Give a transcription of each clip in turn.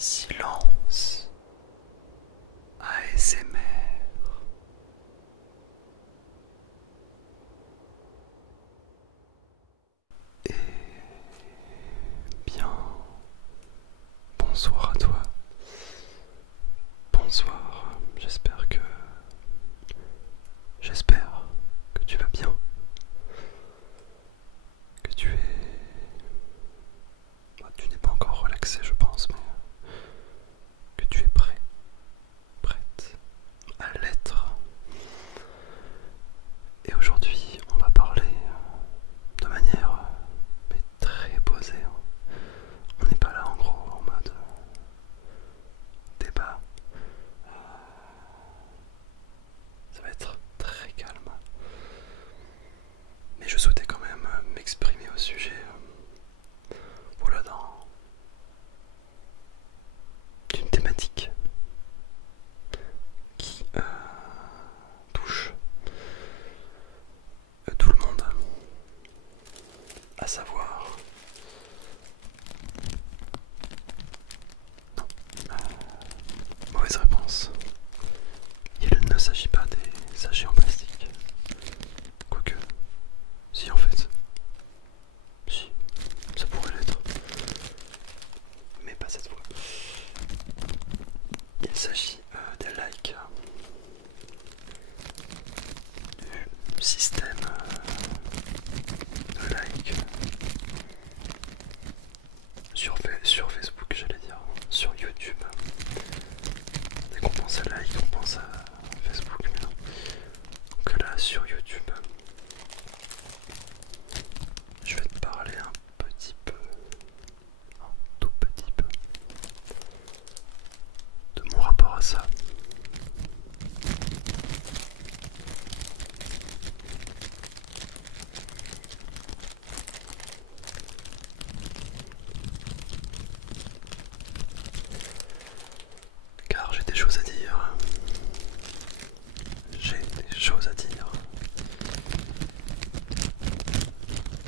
Silence ASMR. Et bien, bonsoir à toi. Bonsoir, j'espère que tu vas bien, que tu n'es pas encore relaxé je pense, mais que tu es prête à l'être. Et aujourd'hui, on va parler de manière mais très posée. On n'est pas là en gros en mode débat. Ça va être très calme. Mais je souhaitais quand même m'exprimer au sujet. Voilà, d'une thématique qui touche tout le monde, à savoir non, mauvaise réponse. Il ne s'agit pas des sachets en plastique. Quoique, si en fait, si, ça pourrait l'être, mais pas cette fois. Il s'agit des likes, du système de likes sur Facebook, j'allais dire, sur YouTube. Dès qu'on pense à like, on pense à Facebook, mais non. Donc là, sur YouTube, je vais te parler un petit peu, un tout petit peu, de mon rapport à ça. Car j'ai des choses à dire. J'ai des choses à dire.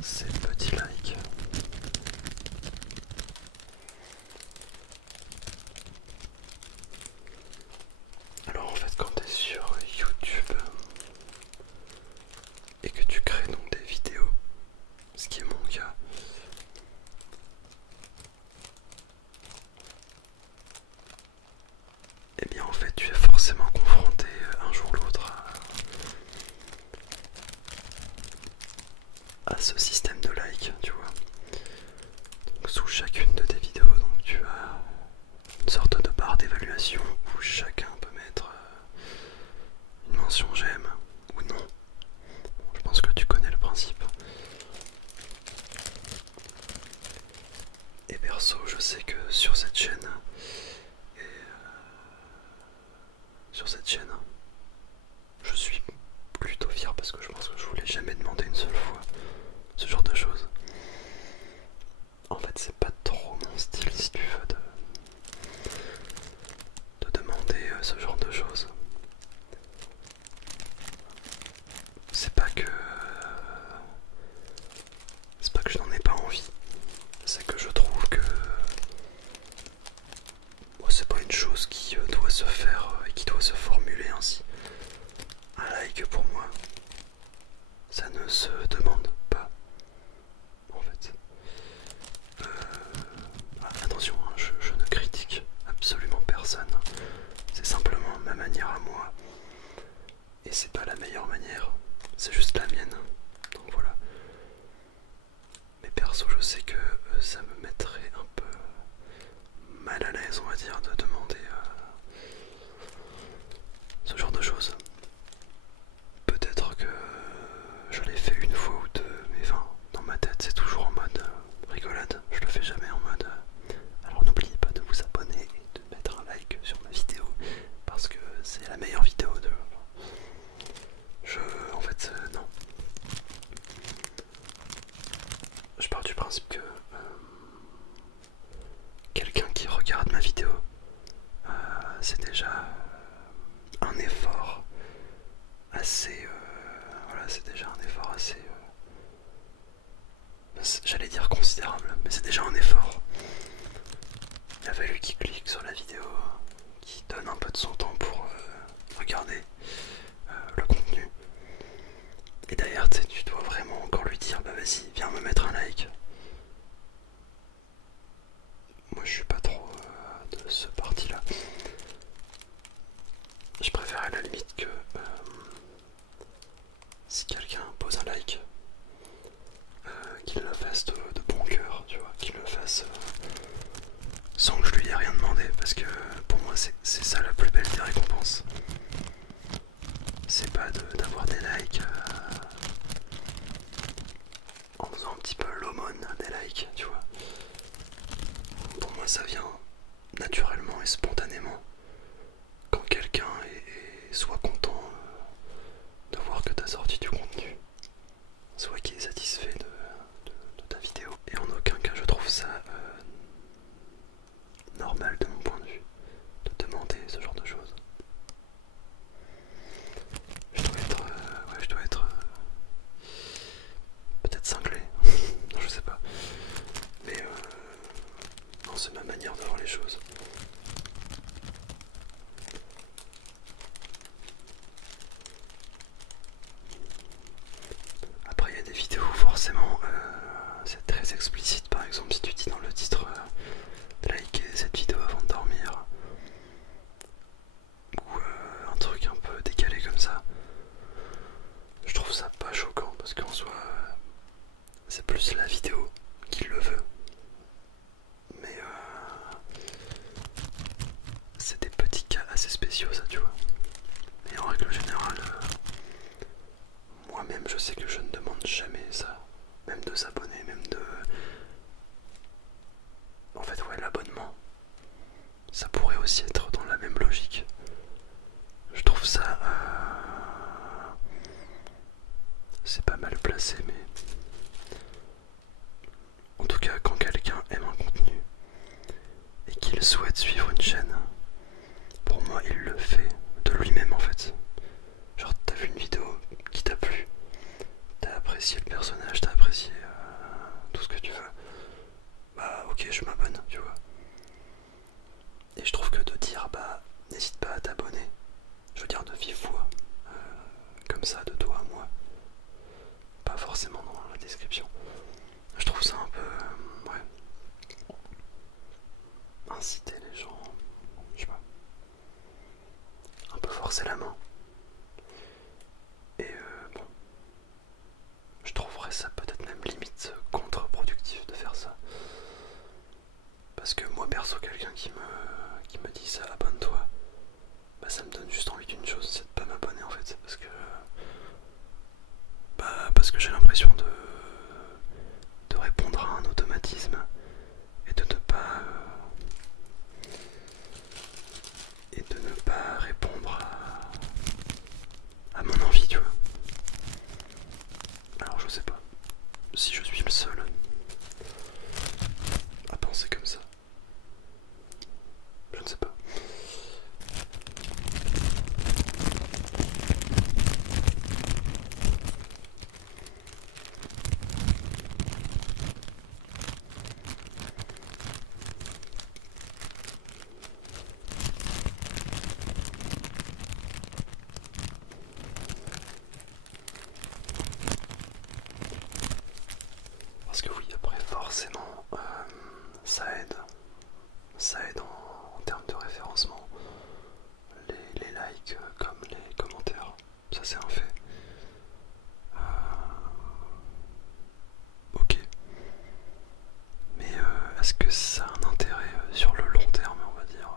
Ces petits likes. Alors en fait, quand tu es sur YouTube et que tu crées donc des vidéos, ce qui est mon cas, eh bien en fait tu es forcément confronté un jour ou l'autre à ce système de like, tu vois. Donc, sous chacune de tes vidéos, donc tu as une sorte de barre d'évaluation où chacun peut mettre une mention j'aime ou non. Bon, je pense que tu connais le principe. Et perso, je sais que sur cette chaîne, je suis plutôt fier parce que je pense que je voulais jamais demander une seule fois ce genre de choses. En fait, c'est pas trop mon style, si tu veux, de demander ce genre de choses. C'est pas que je n'en ai pas envie, c'est que je trouve que c'est pas une chose qui doit se faire et qui doit se formuler ainsi. Un like pour moi, ça ne se demande je suis pas trop de ce parti-là. Je préfère à la limite que si quelqu'un pose un like, qu'il le fasse de bon cœur, tu vois, qu'il le fasse sans que je lui ai rien demandé, parce que pour moi c'est ça la plus belle des récompenses. C'est pas d'avoir des likes en faisant un petit peu l'aumône des likes, tu vois. Pour moi ça vient naturellement et spontanément quand quelqu'un est soit content de voir que tu as sorti du contenu, soit qui est satisfait de ta vidéo. Et en aucun cas je trouve ça normal de mon point de vue de demander ce genre de choses. Je dois être peut-être cinglé, non, je sais pas. Mais non, c'est ma manière de voir les choses. Après il y a des vidéos où forcément c'est très explicite, par exemple si tu dis dans le titre likez cette vidéo avant de dormir, ou un truc un peu décalé comme ça. Je trouve ça pas choquant parce qu'en soi c'est plus la vidéo qui le veut. Mais c'est des petits cas assez spéciaux ça, tu vois. Mais en règle générale, moi-même je sais que je ne demande jamais ça. Même de s'abonner, même de... En fait ouais, l'abonnement, ça pourrait aussi être dans la même logique. Je trouve ça... c'est pas mal placé, mais... En tout cas, quand quelqu'un aime un contenu et qu'il souhaite suivre une chaîne, pour moi il le fait de lui-même en fait. Genre t'as vu une vidéo qui t'a plu, t'as apprécié le personnage, t'as apprécié tout ce que tu veux, bah ok je m'abonne, tu vois. Et je trouve que de dire bah n'hésite pas à t'abonner, je veux dire de vive voix, comme ça de toi à moi, pas forcément dans la description, je trouve ça un peu ouais, inciter les gens, je sais pas, un peu forcer la main. Et bon, je trouverais ça peut-être même limite contre-productif de faire ça. Parce que moi perso, quelqu'un qui me dit ça, abonne-toi, bah ça me donne juste envie d'une chose, c'est de pas m'abonner en fait. Parce que j'ai l'impression de répondre à un automatisme et de ne pas répondre à mon envie, tu vois. Alors je sais pas si je suis le seul à penser comme ça. Je ne sais pas. Parce que oui, après forcément, ça aide en termes de référencement, les likes comme les commentaires, ça c'est un fait. Ok, mais est-ce que ça a un intérêt sur le long terme, on va dire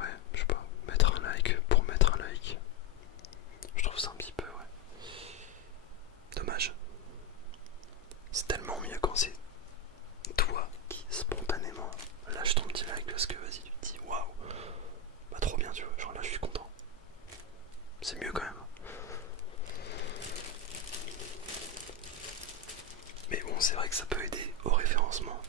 ouais, je sais pas, mettre un like pour mettre un like, je trouve ça un petit peu, ouais, dommage. C'est tellement mieux quand c'est toi qui spontanément lâche ton petit like parce que vas-y tu te dis waouh, bah trop bien tu vois, genre là je suis content. C'est mieux quand même. Mais bon c'est vrai que ça peut aider au référencement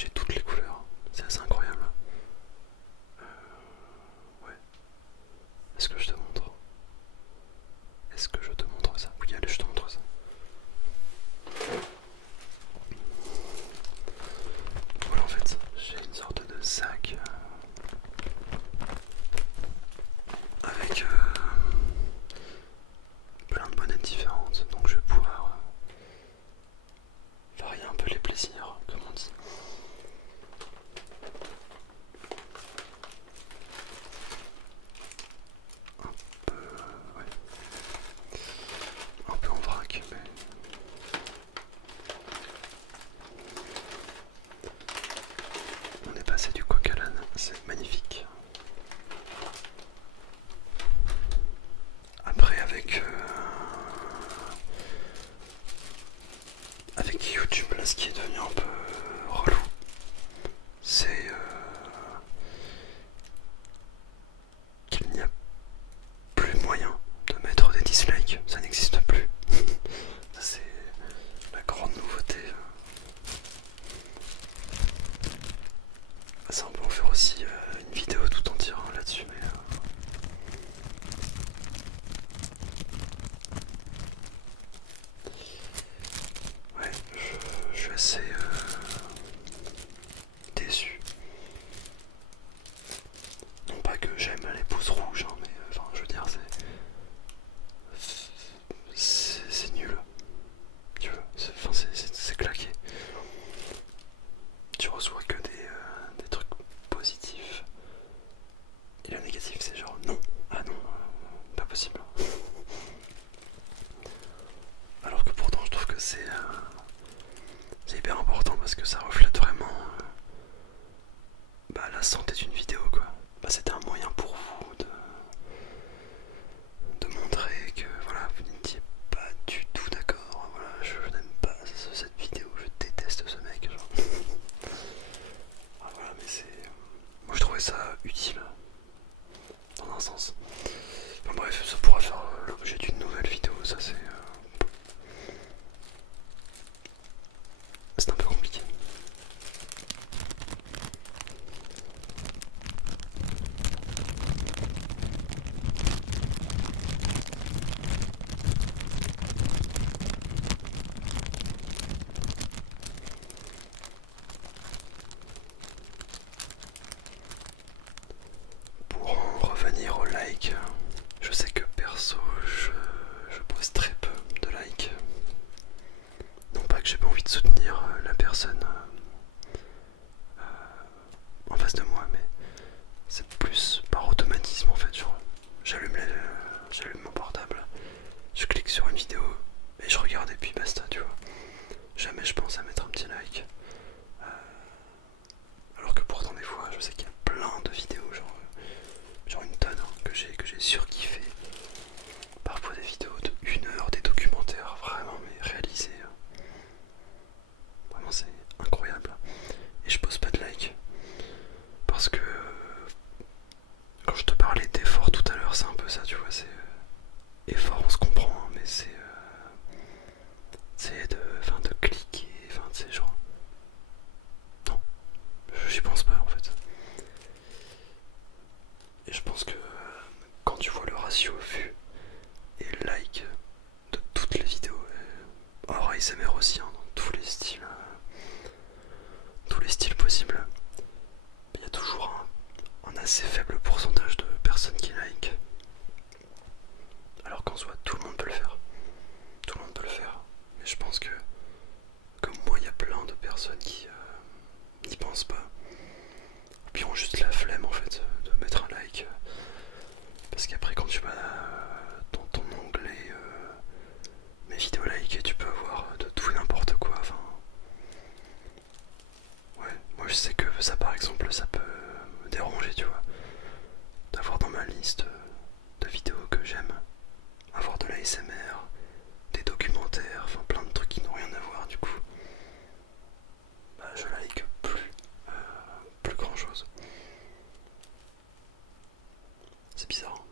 j'ai toutes les couleurs. C'est assez incroyable. Ouais. Est-ce que je te montre? Est-ce que je te montre ça? Oui, allez, je te montre ça. Voilà, en fait, j'ai une sorte de sac avec plein de bonnettes différentes, donc je vais pouvoir varier un peu les plaisirs, comme on dit. Ouais. Un peu en vrac, mais on est passé du coq à l'âne, c'est magnifique. Après avec YouTube, là, ce qui est devenu un peu relou, c'est qu'il n'y a plus moyen de mettre des dislikes, ça n'existe plus. Ça, c'est la grande nouveauté. Ça, on peut en faire aussi une vidéo tout entière là-dessus, mais ouais, je suis assez déçu. Non pas que j'aime les pouces rouges, hein, mais enfin, je veux dire, c'est nul. Tu vois, c'est claqué. Tu reçois que des trucs positifs. Et le négatif, c'est genre non, ah non, pas possible. Alors que pourtant, je trouve que c'est hyper important parce que ça reflète vraiment la santé d'une vidéo, quoi. C'était un moyen pour vous de montrer que voilà, vous n'étiez pas du tout d'accord. Voilà, je n'aime pas cette vidéo, je déteste ce mec. Genre. Ah, voilà, mais moi je trouvais ça utile dans un sens. Enfin, bref, ça pourra faire l'objet d'une nouvelle vidéo, ça c'est un peu compliqué. Pour en revenir au like, je sais que perso je pose très peu de likes. Non pas que j'ai pas envie de soutenir la personne en face de moi, mais c'est plus par automatisme en fait. Genre, j'allume mon portable, je clique sur une vidéo et je regarde et puis basta, tu vois. Jamais je pense à mettre un petit like. Alors que pourtant des fois, je sais qu'il y a plein de vidéos, genre une tonne que j'ai surkiffé. Parfois des vidéos de 1 heure, des documentaires vraiment mais réalisés. Vraiment c'est incroyable. Et je pose pas de like. Parce que quand je te parlais d'effort tout à l'heure, c'est un peu ça, tu vois, c'est effort, on se comprend, hein, mais c'est de cliquer, enfin c'est genre non, j'y pense pas en fait. Et je pense que quand tu vois le ratio vue et like de toutes les vidéos, hors ASMR aussi, hein, dans tous les styles possibles, il y a toujours un assez faible pourcentage de personnes qui like. Alors qu'en soi, tout le monde peut le faire. Tout le monde peut le faire. Mais je pense que, comme moi, il y a plein de personnes qui n'y pensent pas. Et puis ont juste la flemme en fait de mettre un like. Parce qu'après, quand tu vas dans ton onglet mes vidéos likées, tu peux avoir de tout et n'importe quoi. Enfin, ouais, moi je sais que ça par exemple, ça peut me déranger, tu vois. D'avoir dans ma liste de vidéos que j'aime, avoir de l'ASMR, des documentaires, enfin plein de trucs qui n'ont rien à voir du coup. Je like plus grand chose. C'est bizarre.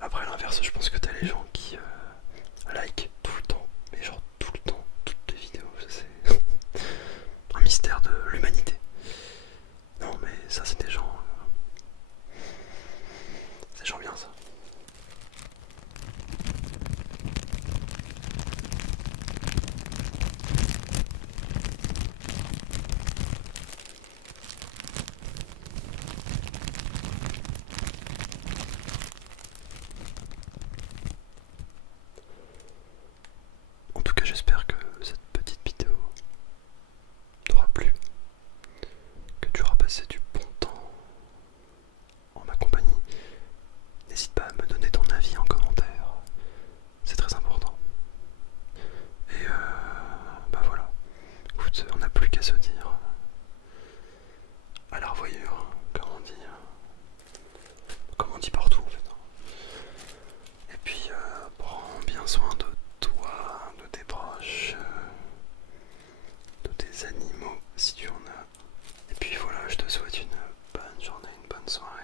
Après à l'inverse, je pense que t'as les gens qui like tout le temps, mais genre tout le temps, toutes les vidéos. passer du bon temps en ma compagnie, n'hésite pas à me donner ton avis en commentaire. C'est très important. Et bah voilà. Écoute, on n'a plus qu'à se dire à la revoyure, comme on dit partout en fait. Et puis prends bien soin de toi, de tes proches, de tes animaux si tu en as. Et puis voilà, je te souhaite une bonne journée, une bonne soirée.